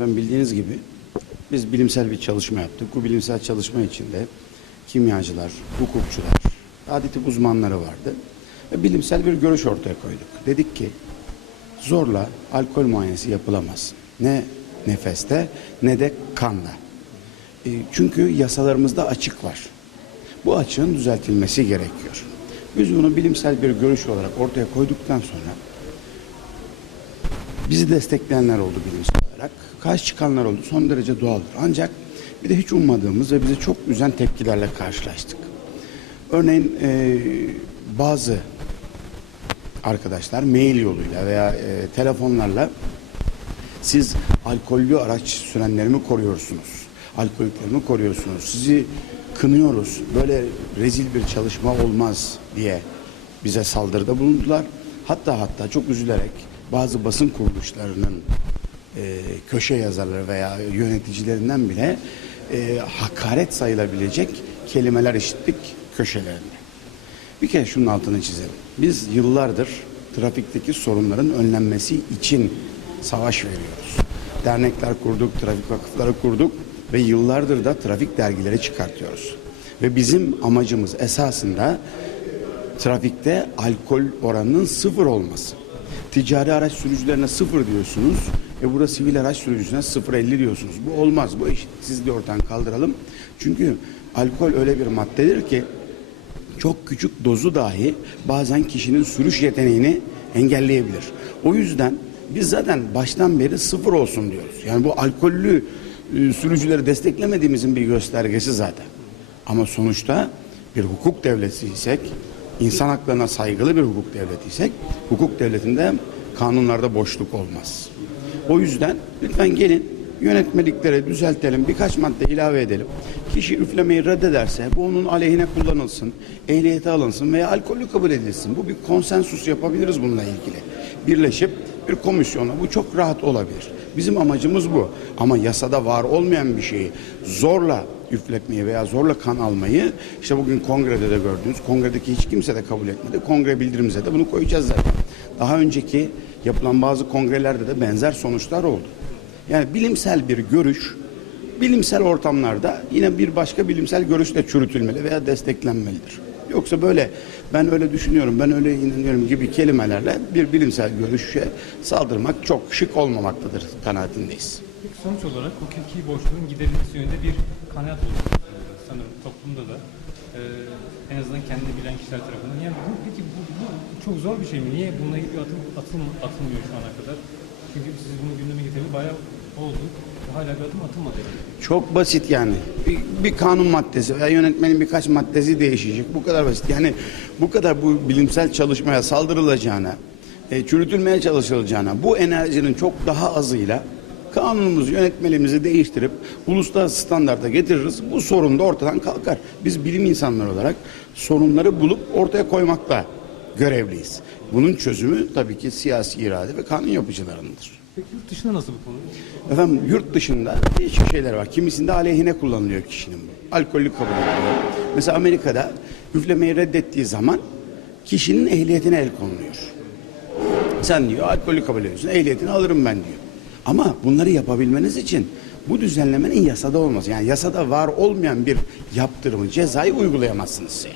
Ben bildiğiniz gibi biz bilimsel bir çalışma yaptık. Bu bilimsel çalışma içinde kimyacılar, hukukçular, adeti uzmanları vardı. Ve bilimsel bir görüş ortaya koyduk. Dedik ki zorla alkol muayenesi yapılamaz. Ne nefeste ne de kanla. E, Çünkü yasalarımızda açık var. Bu açığın düzeltilmesi gerekiyor. Biz bunu bilimsel bir görüş olarak ortaya koyduktan sonra bizi destekleyenler oldu bilimsel olarak. Karşı çıkanlar oldu. Son derece doğaldır. Ancak bir de hiç ummadığımız ve bizi çok üzen tepkilerle karşılaştık. Örneğin e, bazı arkadaşlar mail yoluyla veya e, telefonlarla siz alkollü araç sürenlerimi koruyorsunuz. Alkoliklerimi koruyorsunuz. Sizi kınıyoruz. Böyle rezil bir çalışma olmaz diye bize saldırıda bulundular. Hatta hatta çok üzülerek bazı basın kuruluşlarının e, köşe yazarları veya yöneticilerinden bile e, hakaret sayılabilecek kelimeler işittik köşelerinde. Bir kere şunun altını çizelim. Biz yıllardır trafikteki sorunların önlenmesi için savaş veriyoruz. Dernekler kurduk, trafik vakıfları kurduk ve yıllardır da trafik dergileri çıkartıyoruz. Ve bizim amacımız esasında trafikte alkol oranının sıfır olması. Ticari araç sürücülerine sıfır diyorsunuz. E burada sivil araç sürücüsüne 0.50 diyorsunuz. Bu olmaz. Bu eşitsizliği ortadan kaldıralım. Çünkü alkol öyle bir maddedir ki çok küçük dozu dahi bazen kişinin sürüş yeteneğini engelleyebilir. O yüzden biz zaten baştan beri sıfır olsun diyoruz. Yani bu alkollü e, sürücüleri desteklemediğimizin bir göstergesi zaten. Ama sonuçta bir hukuk devletiysek, insan haklarına saygılı bir hukuk devletiysek, hukuk devletinde kanunlarda boşluk olmaz. O yüzden lütfen gelin yönetmeliklere düzeltelim, birkaç madde ilave edelim. Kişi üflemeyi reddederse bu onun aleyhine kullanılsın, ehliyete alınsın veya alkollü kabul edilsin. Bu bir konsensus yapabiliriz bununla ilgili. Birleşip bir komisyona bu çok rahat olabilir. Bizim amacımız bu. Ama yasada var olmayan bir şeyi zorla üfletmeyi veya zorla kan almayı işte bugün kongrede de gördünüz. Kongredeki hiç kimse de kabul etmedi. Kongre bildirimize de bunu koyacağız zaten. Daha önceki yapılan bazı kongrelerde de benzer sonuçlar oldu. Yani bilimsel bir görüş bilimsel ortamlarda yine bir başka bilimsel görüşle çürütülmeli veya desteklenmelidir. Yoksa böyle ben öyle düşünüyorum, ben öyle inanıyorum gibi kelimelerle bir bilimsel görüşe saldırmak çok şık olmamaktadır kanaatindeyiz. Peki sonuç olarak hukuki boşluğun giderilmesi yönünde bir kanaat oluştu sanırım toplumda da. Ee, en azından kendini bilen kişiler tarafından. Yani bu, peki bu, bu çok zor bir şey mi? Niye buna bir atım, atım, atılmıyor şu ana kadar? Çünkü siz bunu gündeme getirdi bayağı oldu. Hala bir adım atılmadı. Çok basit yani. Bir, bir kanun maddesi veya yönetmenin birkaç maddesi değişecek. Bu kadar basit. Yani bu kadar bu bilimsel çalışmaya saldırılacağına, e, çürütülmeye çalışılacağına, bu enerjinin çok daha azıyla kanunumuzu, yönetmeliğimizi değiştirip uluslararası standarda getiririz. Bu sorun da ortadan kalkar. Biz bilim insanları olarak sorunları bulup ortaya koymakla görevliyiz. Bunun çözümü tabii ki siyasi irade ve kanun yapıcılarındır. Peki yurt dışında nasıl bu konu? Efendim yurt dışında değişik şeyler var. Kimisinde aleyhine kullanılıyor kişinin bu. Alkollü kabul ediliyor. Mesela Amerika'da üflemeyi reddettiği zaman kişinin ehliyetine el konuluyor. Sen diyor alkollü kabul ediyorsun. Ehliyetini alırım ben diyor. Ama bunları yapabilmeniz için bu düzenlemenin yasada olması. Yani yasada var olmayan bir yaptırımı, cezayı uygulayamazsınız.